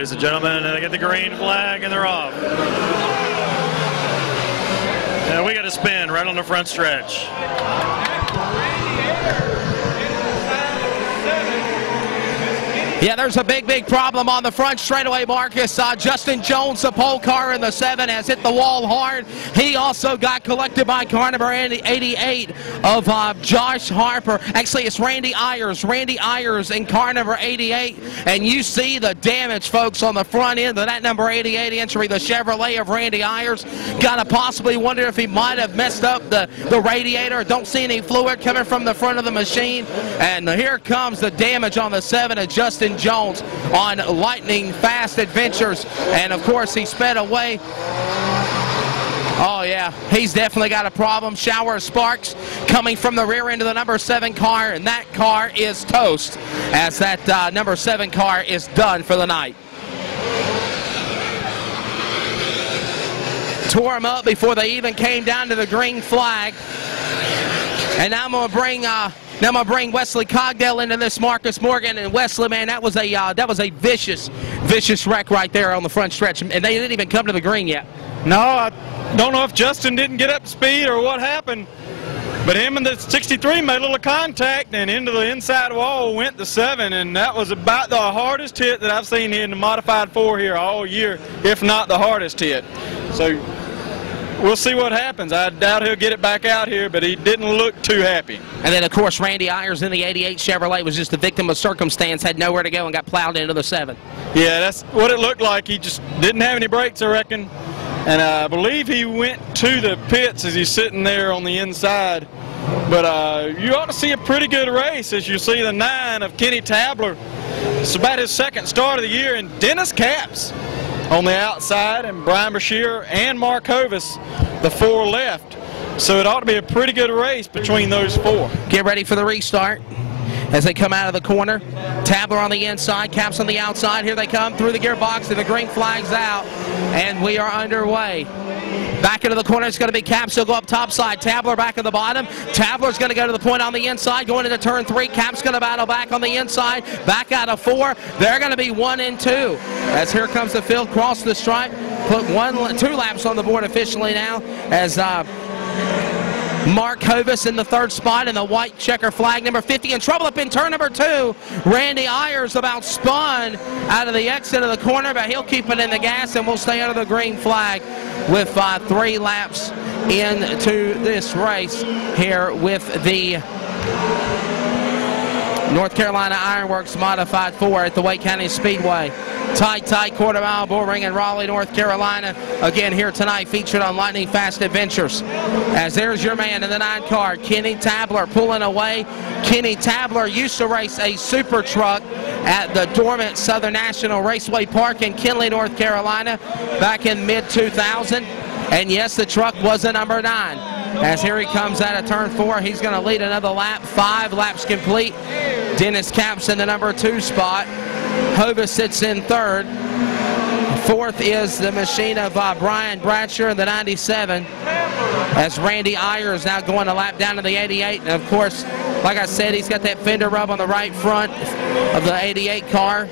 ladies and gentlemen, and they get the green flag and they're off. And we got a spin right on the front stretch. Yeah, there's a big problem on the front straightaway, Marcus. Justin Jones, the pole car in the 7, has hit the wall hard. He also got collected by car number 88 of Josh Harper. Actually, it's Randy Ayers. Randy Ayers in car number 88. And you see the damage, folks, on the front end of that number 88 entry, the Chevrolet of Randy Ayers. Gotta possibly wonder if he might have messed up the radiator. Don't see any fluid coming from the front of the machine. And here comes the damage on the 7 of Justin Jones on Lightning Fast Adventures, and of course he sped away. Oh yeah, he's definitely got a problem. Shower of sparks coming from the rear end of the number 7 car, and that car is toast as that number 7 car is done for the night. Tore him up before they even came down to the green flag. And now I'm going to bring Wesley Cogdell into this, Marcus Morgan. And Wesley, man, that was a vicious wreck right there on the front stretch, and they didn't even come to the green yet. No, I don't know if Justin didn't get up to speed or what happened, but him and the 63 made a little contact, and into the inside wall went the 7, and that was about the hardest hit that I've seen in the modified 4 here all year, if not the hardest hit. So we'll see what happens. I doubt he'll get it back out here, but he didn't look too happy. And then, of course, Randy Ayers in the 88 Chevrolet was just a victim of circumstance, had nowhere to go and got plowed into the 7. Yeah, that's what it looked like. He just didn't have any brakes, I reckon. And I believe he went to the pits as he's sitting there on the inside. But you ought to see a pretty good race as you see the 9 of Kenny Tabler. It's about his 2nd start of the year, and Dennis Capps on the outside, and Brian Brashear and Mark Hovis, the 4 left. So it ought to be a pretty good race between those 4. Get ready for the restart as they come out of the corner. Tabler on the inside, Capps on the outside. Here they come through the gearbox, and the green flag's out, and we are underway. Back into the corner, it's going to be Capps. He'll go up top side. Tabler back at the bottom. Tabler's going to go to the point on the inside, going into turn 3. Capps going to battle back on the inside. Back out of 4. They're going to be 1 and 2. As here comes the field, cross the stripe. Put 2 laps on the board officially now as Mark Hovis in the 3rd spot in the white checker flag, number 50. In trouble up in turn number 2. Randy Ayers about spun out of the exit of the corner, but he'll keep it in the gas, and we'll stay under the green flag with 3 laps into this race here with the North Carolina Ironworks Modified 4 at the Wake County Speedway. Tight quarter-mile bull ring in Raleigh, North Carolina. Again here tonight, featured on Lightning Fast Adventures. As there's your man in the 9 car, Kenny Tabler pulling away. Kenny Tabler used to race a super truck at the dormant Southern National Raceway Park in Kinley, North Carolina back in mid-2000. And yes, the truck was a number 9. As here he comes out of turn 4, he's going to lead another lap. 5 laps complete. Dennis Capps in the number 2 spot. Hovis sits in 3rd. 4th is the machine of Brian Bradshaw in the 97. As Randy Ayers now going a lap down to the 88. And of course, like I said, he's got that fender rub on the right front of the 88 car.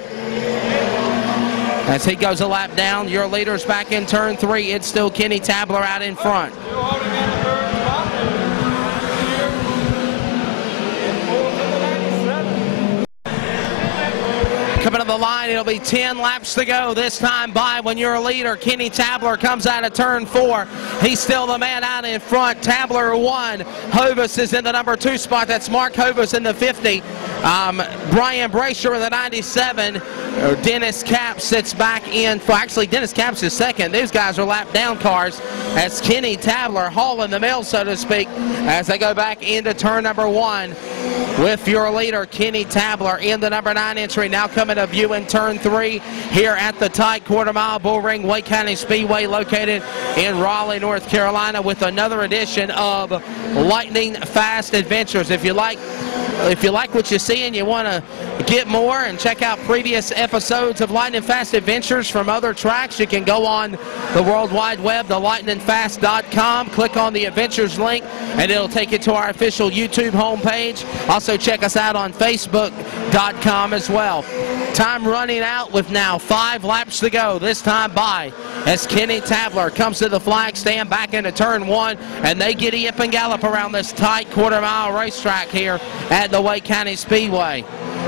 As he goes a lap down, your leader's back in turn 3. It's still Kenny Tabler out in front. Coming to the line, it'll be 10 laps to go this time by when your leader, Kenny Tabler, comes out of turn 4. He's still the man out in front. Tabler 1. Hovis is in the number 2 spot. That's Mark Hovis in the 50. Brian Brasher in the 97. Dennis Capps sits back in. Actually, Dennis Capps is 2nd. These guys are lap down cars. As Kenny Tabler hauling the mail, so to speak, as they go back into turn number 1 with your leader, Kenny Tabler, in the number 9 entry. Now coming to view in turn 3 here at the tight quarter-mile bull ring, Wake County Speedway, located in Raleigh, North Carolina, with another edition of Lightning Fast Adventures. If you like what you see and you want to get more and check out previous episodes of Lightning Fast Adventures from other tracks, you can go on the World Wide Web to lightningfast.com, click on the Adventures link, and it'll take you to our official YouTube homepage. Also check us out on Facebook.com as well. Time running out with now 5 laps to go, this time by as Kenny Tabler comes to the flag stand back into turn 1, and they get yip and gallop around this tight quarter-mile racetrack here at the Wake County Speedway.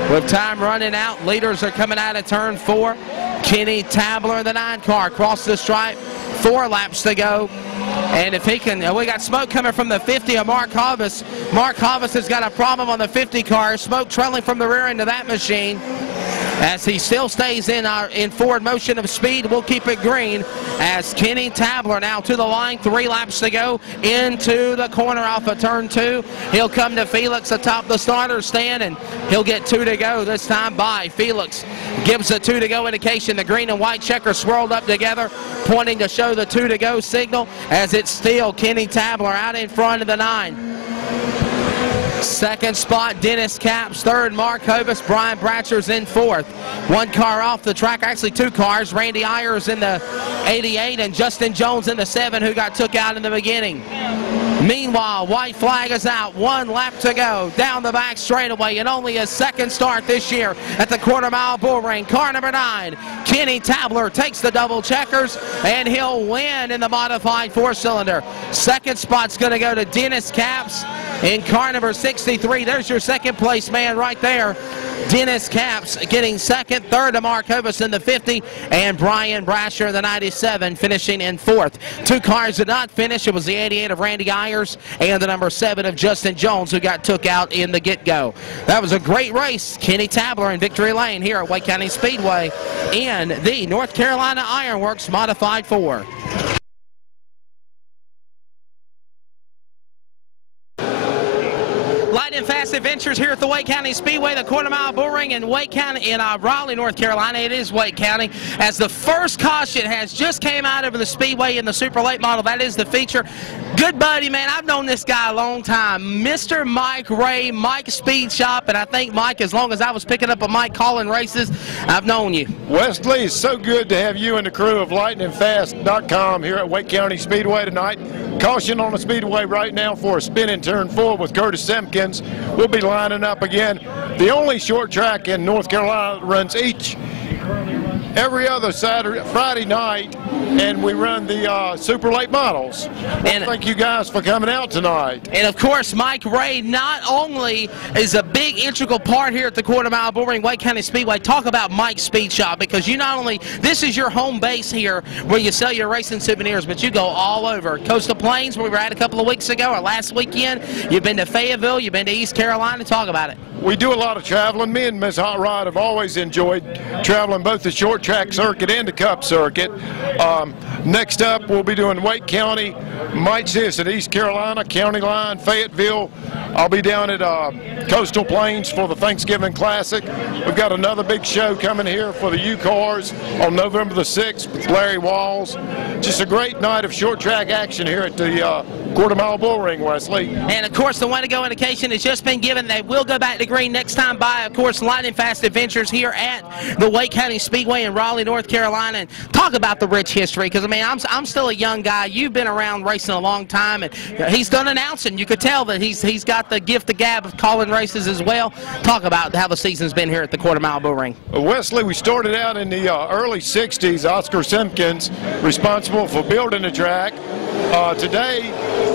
With time running out, leaders are coming out of turn 4. Kenny Tabler, the 9 car, across the stripe, 4 laps to go. And if he can, we got smoke coming from the 50 of Mark Hovis. Mark Hovis has got a problem on the 50 car. Smoke trailing from the rear end of that machine. As he still stays in forward motion of speed, we'll keep it green as Kenny Tabler now to the line, 3 laps to go into the corner off of turn 2. He'll come to Felix atop the starter stand, and he'll get 2 to go this time by. Felix gives a 2 to go indication. The green and white checker swirled up together, pointing to show the 2 to go signal, as it's still Kenny Tabler out in front of the 9. Second spot, Dennis Capps. Third, Mark Hovis. Brian Bratcher's in 4th. 1 car off the track, actually 2 cars. Randy Ayers in the 88 and Justin Jones in the 7, who got took out in the beginning. Meanwhile, white flag is out. 1 lap to go down the back straightaway, and only a second start this year at the quarter-mile bull ring. Car number 9, Kenny Tabler, takes the double checkers, and he'll win in the modified 4-cylinder. Second spot's going to go to Dennis Capps in car number 63. There's your second place man right there. Dennis Capps getting second. Third to Mark Hovis in the 50, and Brian Brasher in the 97 finishing in 4th. 2 cars did not finish. It was the 88 of Randy Ayers and the number 7 of Justin Jones, who got took out in the get-go. That was a great race. Kenny Tabler in victory lane here at Wake County Speedway in the North Carolina Ironworks Modified 4. Lightnin Fast Adventures here at the Wake County Speedway, the quarter-mile bull ring in Wake County, in Raleigh, North Carolina. It is Wake County, as the first caution has just came out over the Speedway in the super late model. That is the feature. Good buddy, man. I've known this guy a long time. Mr. Mike Ray, Mike Speed Shop, and I think, Mike, as long as I was picking up a Mike calling races, I've known you. Wesley, it's so good to have you and the crew of LightninFast.com here at Wake County Speedway tonight. Caution on the Speedway right now for a spin in turn 4 with Curtis Simpkins. We'll be lining up again. The only short track in North Carolina that runs every other Friday night, and we run the super late models. And thank you guys for coming out tonight. And of course, Mike Ray not only is a big integral part here at the quarter-mile bull ring Wake County Speedway. Talk about Mike's Speed Shop, because you not only, this is your home base here where you sell your racing souvenirs, but you go all over. Coastal Plains, where we were at a couple of weeks ago, or last weekend. You've been to Fayetteville, you've been to East Carolina. Talk about it. We do a lot of traveling. Me and Ms. Hot Rod have always enjoyed traveling both the short track circuit and the cup circuit. Next up, we'll be doing Wake County. Might see us at East Carolina, County Line, Fayetteville. I'll be down at Coastal Plains for the Thanksgiving Classic. We've got another big show coming here for the U-Cars on November the 6th with Larry Walls. Just a great night of short track action here at the quarter-mile bull ring, Wesley. And of course, the one-to-go indication has just been given. They will go back to green next time by. Of course, Lightnin Fast Adventures here at the Wake County Speedway in Raleigh, North Carolina. And talk about the rich history, because I mean, I'm still a young guy. You've been around racing a long time, and he's done announcing. You could tell that he's got the gift of gab of calling races as well. Talk about how the season's been here at the quarter-mile bull ring. Wesley, we started out in the early 60s. Oscar Simpkins responsible for building the track. Today,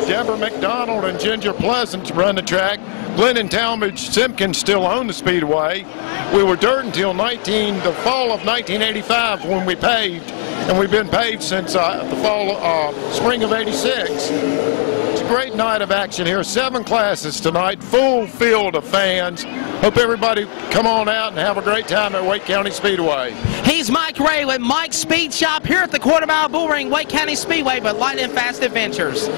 Deborah McDonald and Ginger Pleasant run the track. Glenn and Talmadge Simpkins still own the Speedway. We were dirt until the fall of 1985 when we paved, and we've been paved since the spring of '86. It's a great night of action here. 7 classes tonight, full field of fans. Hope everybody come on out and have a great time at Wake County Speedway. He's Mike Ray with Mike's Speed Shop here at the quarter-mile bull ring, Wake County Speedway, but Lightnin Fast Adventures.